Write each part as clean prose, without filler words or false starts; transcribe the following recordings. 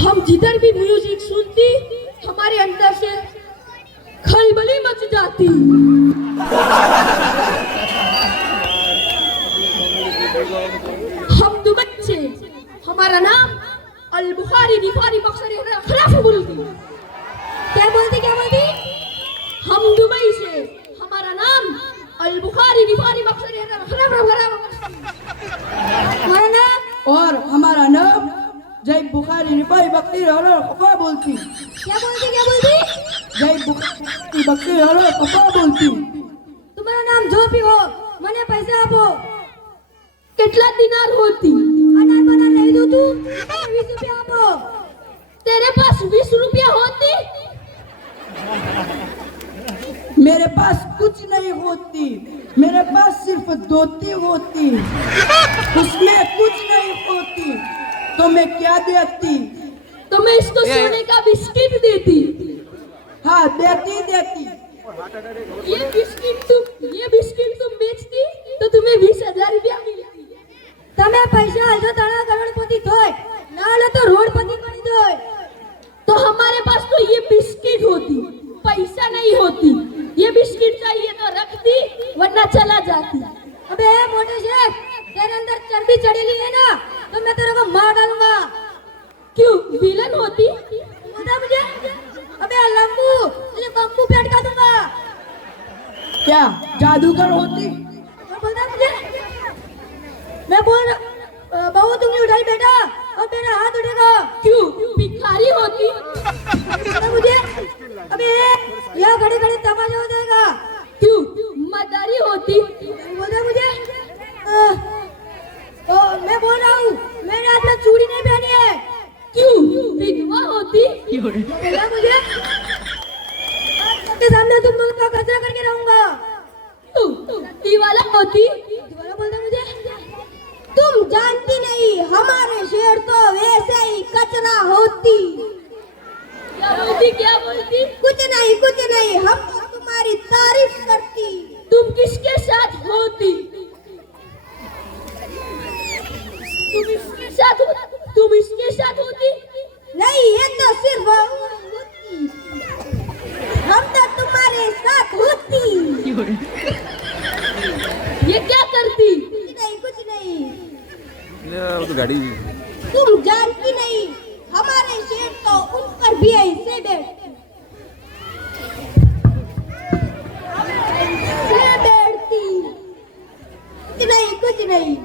हम जिधर भी म्यूजिक सुनती हमारे अंदर से खलबली मच जाती। हम दुबई से, हमारा नाम अल बुखारी रिफारी बख्शरी खिलाफ बोलती। क्या बोलती हम दुबई से, हमारा नाम अल बुखारी रिफारी बख्शरी हमारा नाम, और हमारा नाम जय बुखारी रिफाई बकरी खफा बोलती। क्या बोलती जय बुखारी बकरी खफा बोलती। तुम्हारा नाम जो भी हो, मने पैसे आपो कितना दिनार होती। अनार बना नहीं दो तू 20 रुपया आपो। तेरे पास 20 रुपया होती। मेरे पास कुछ नहीं होती, मेरे पास सिर्फ धोती होती, उसमें कुछ नहीं होती। तो मैं क्या देती? तो मैं इसको सोने का बिस्किट देती। हाँ देती। ये बिस्किट तुम बेचती तो तुम्हें 20,000 रुपया मिलती। तमे पैसा आलतो तारा करोड़पति थोय, नाले तो रोडपति बनी दोय। तो हमारे पास तो ये बिस्किट होती, पैसा नहीं होती। ये बिस्किट चाहिए तो रखती, वरना चला जाती। अबे मोटे शेख, तेरे अंदर चर्बी चढ़ेली है ना, तो मैं तेरे को मार डालूंगा। क्यों विलन होती? बता मुझे। अबे लंबू, तुझे बम्बू पे अटका दूंगा। क्या जादूगर होती? बोलता मुझे। मैं बोल रहा बहू तुमने उठाई बेटा, अब मेरा हाथ उठेगा। क्यों भिखारी होती? बता मुझे। अबे यहाँ खड़े खड़े तमाशा हो जाएगा। क्यों मदारी होती? बोलता मुझे। मैं बोल रहा हूँ मेरे हाथ में चूड़ी नहीं पहनी है। क्यों विधवा होती? बोला मुझे। सबके सामने तुम दोनों का कचरा करके रहूंगा। दीवाला होती? दीवाला बोलता मुझे। तुम जानती नहीं हमारे शेर तो वैसे ही कचरा होती। क्या बोलती? कुछ नहीं हम तुम्हारी तारीफ करती। तुम किसके साथ होती? तुम इसके साथ होती? नहीं, ये तो सिर्फ होती। हम तो तुम्हारे साथ होती। ये क्या करती? कुछ नहीं। तो गाड़ी तुम जानती नहीं हमारे शेर तो ऊपर भी ऐसे बैठती। कुछ नहीं।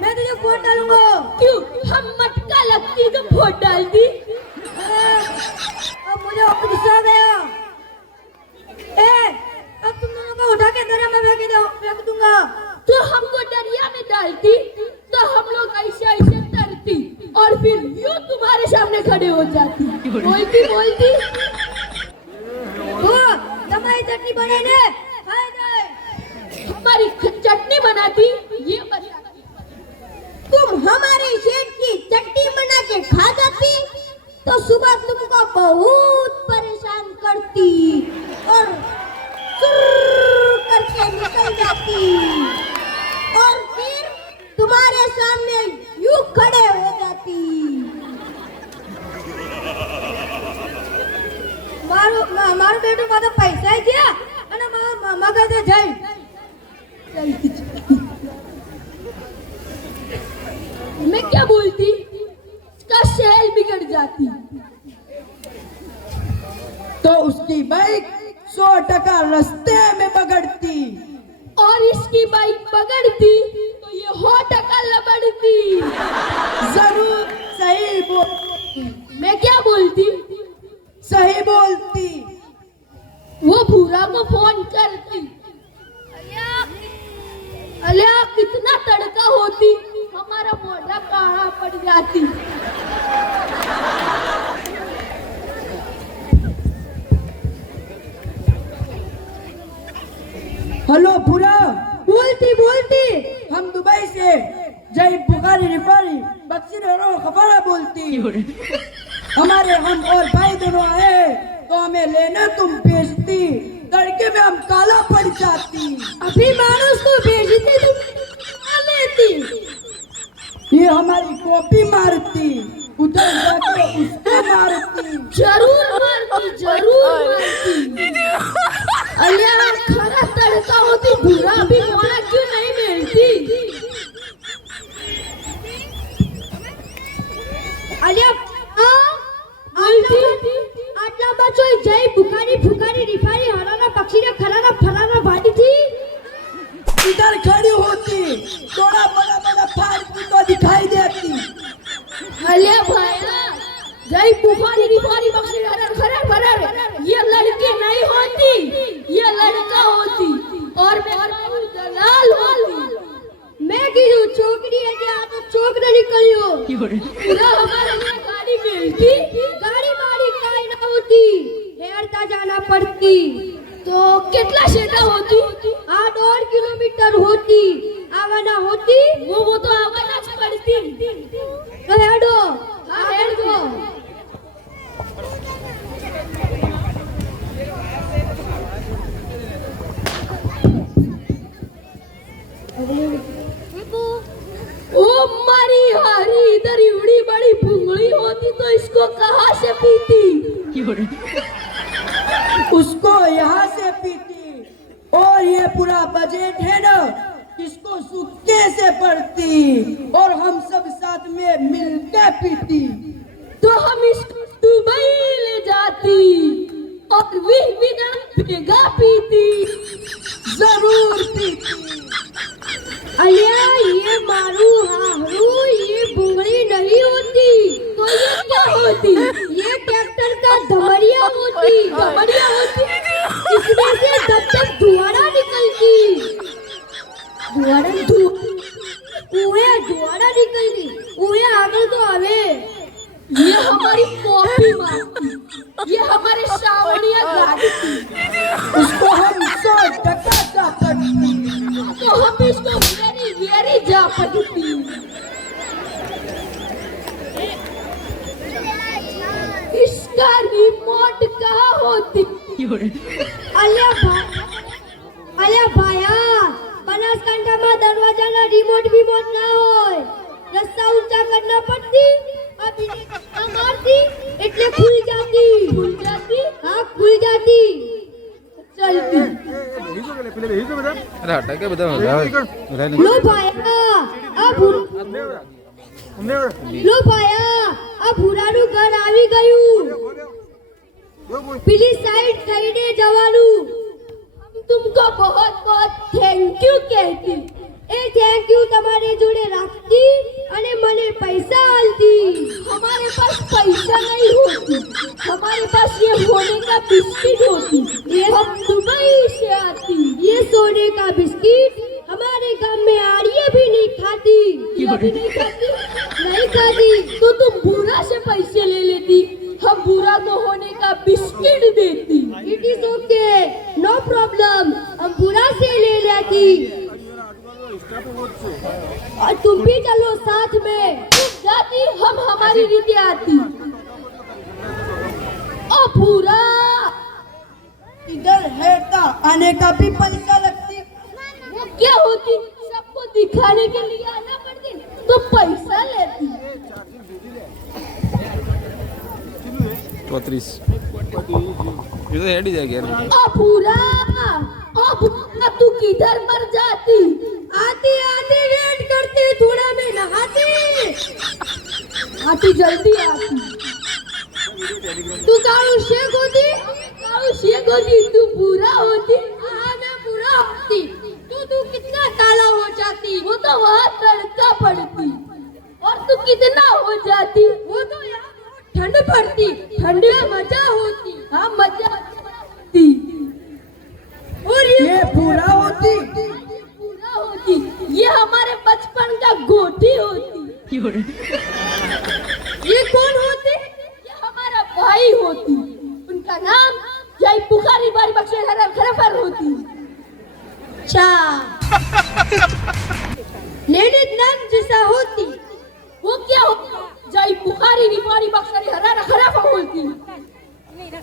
मैं तुझे वोट डालूंगा। क्यों? हम मटका लगती तो वोट डालती। अब मुझे गुस्सा आ गया। अब तुम दोनों को उठा के दरिया में फेंक दूंगा। तो हमको दरिया में डालती तो हम लोग ऐसे तरती और फिर यूं तुम्हारे सामने खड़े हो जाती। बोलती हमारी चटनी बनाने हमारी चटनी बनाती। ये तुम हमारे शेर की चटनी बना के खा जाती तो सुबह तुमको बहुत परेशान करती और करके निकल जाती और फिर तुम्हारे सामने यूं खड़े हो जाती। मारो बेटो माता पैसा है क्या? अरे मगर दे जाई। मैं क्या बोलती? इसका शेर जाती। तो उसकी बाइक 100% रास्ते में बगड़ती और इसकी बाइक पकड़ती तो ये 100% लबड़ती। जरूर सही बोल मैं क्या बोलती? सही बोलती। वो भूरा को फोन करती, अलिया कितना तड़का होती, हमारा मोटा काढ़ा पड़ जाती। हेलो भूरा, बोलती बोलती हम दुबई से जय बुखारी रिफारी बक्सीर और खफारा बोलती। हमारे हम और भाई दोनों आए तो हमें लेने तुम भेजती, तड़के में हम काला पड़ जाती। अभी मानुस को भेजती तुम आ लेती। ये हमारी कॉपी मारती, उधर जाके उसको मारती। जरूर मारती, जरूर मारती। अलिया खरा तड़का होती, भूरा भी मोड़ा क्यों नहीं मिलती? अलिया आटला बच्चों जय बुखारी फुकारी रिफारी हराना पक्षीरा खराना फराना भाटी थी। इधर खड़ी होती, थोड़ा बड़ा बड़ा फाड़ को दिखाई देती। अलिया भाईया जय बुखारी रिफारी पक्षीरा खराना फराना, ये लड़की नहीं होती, ये लड़का होती और मैं दलाल होती। मैं की छोकरी है कि आप छोकरा निकली हो। पूरा हमारे लिए गाड़ी मिलती, गाड़ी मारी काई ना होती, हेरता जाना पड़ती। तो कितना शेटा होती? 8 किलोमीटर होती, आवाना होती वो तो आवाना पड़ती। तो हेडो, हाँ हेडो। ओ मारी हारी, इधर इवड़ी बड़ी भुंगली होती तो इसको कहाँ से पीती? उसको यहाँ से पीती, और ये पूरा बजट है ना, इसको सूखे से पड़ती और हम सब साथ में मिलकर पीती। तो हम इसको दुबई ले जाती और भेगा पीती। जरूर पीती। अलिया ये मारू हाहरू, ये बुंगड़ी नहीं होती तो ये क्या होती? ये ट्रैक्टर का धमरिया होती, धमरिया होती, इसमें से जब तक धुआड़ा निकलती, धुआड़ा निकलती, उहे आगे तो आवे। ये हमारी कॉपी मारती, ये हमारे सावनिया गाड़ी थी। उसको हम 100% पड़ती। तो हम इसको वेरी वेरी जा पड़ती। इसका रिमोट कहाँ होती? अलिया भाया बनासकांठा में दरवाजा ना रिमोट विमोट ना होय, रस्ता ऊंचा करना पड़ती, अभी मारती એટલે खुल जाती, खुल जाती, हाँ खुल जाती, चलती। अरे हटा के बता लो भाया अब ભૂરાનું ઘર આવી ગયું, પેલી સાઈડ થઈને જવાનું। हम तुमको बहुत बहुत थैंक यू कहती, ए थैंक यू તમારે જોડે રાખતી અને મને પૈસા આલતી। हमारे पास पैसा नहीं होती, हमारे पास ये होने का बिस्किट होती, ये हम दुबई से आती। ये सोने का बिस्किट हमारे गांव में आड़िया भी नहीं खाती, ये भी नहीं खाती, नहीं खाती। तो तुम भूरा से पैसे ले लेती, हम भूरा को होने का बिस्किट देती। It is okay, no problem, हम भूरा से ले लेती और तुम भी चलो साथ में। तुम जाती, हम हमारी रीति आती। ओ भूरा इधर है का आने का भी पैसा लगती। वो क्या होती? सबको दिखाने के लिए आना पड़ती तो पैसा लेती। 34 ये तो हेड ही जाएगी यार। ओ भूरा तू किधर मर जाती? आती आती वेट करती, थोड़ा में नहाती, आती जल्दी आती। तू काळू शेक होती, तू बुरा होती, हाँ मैं बुरा होती, तू कितना काला हो जाती, वो तो वहाँ तड़का पड़ती, और तू कितना हो जाती, वो तो यहाँ ठंड पड़ती, ठंड में मजा होती, हाँ मजा होती, और ये पूरा होती, पूरा होती, ये हमारे बचपन का गोटी होती। ये कौन होती? ये हमारा भाई होती, उनका नाम जय बुखारी बारी बख्शे खरफर होती। अच्छा लेडीज नाम जैसा होती, वो क्या होती? जय बुखारी रिफारी बख्शे हरारा खरफर होती।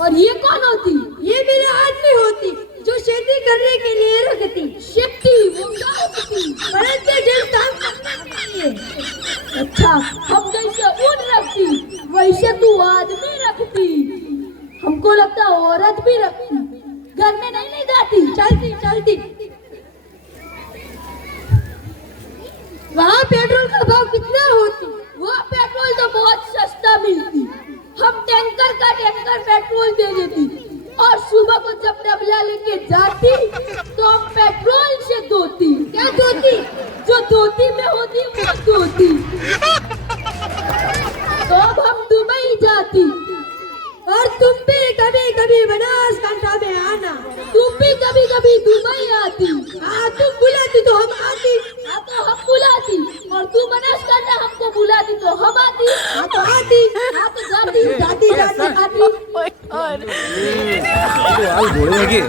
और ये कौन होती? ये मेरे आदमी होती, जो खेती करने के लिए रखती। शेफ्टी वो क्या होती? बड़े दिन काम करने के लिए। अच्छा हम जैसे ऊन रखती, वैसे तू आदमी रखती। हमको लगता औरत भी रखती, घर में नहीं जाती, चलती। वहाँ पेट्रोल का भाव कितना होती? वहाँ पेट्रोल तो बहुत सस्ता मिलती, हम टैंकर का टैंकर पेट्रोल दे देती, और सुबह को जब डबला लेके जाती तो हम पेट्रोल से धोती। क्या धोती? जो धोती में होती वो धोती। तो अब हम दुबई जाती, और तुम भी कभी कभी बनासकांठा में आना, तुम भी कभी कभी दुबई आती। हाँ तुम बुलाती तो हम आती, हाँ तो हम बुलाती, और तू बनासकांठा हमको बुलाती तो हम आती, हाँ तो आती, हाँ तो जाती आती। तो आज घोड़े की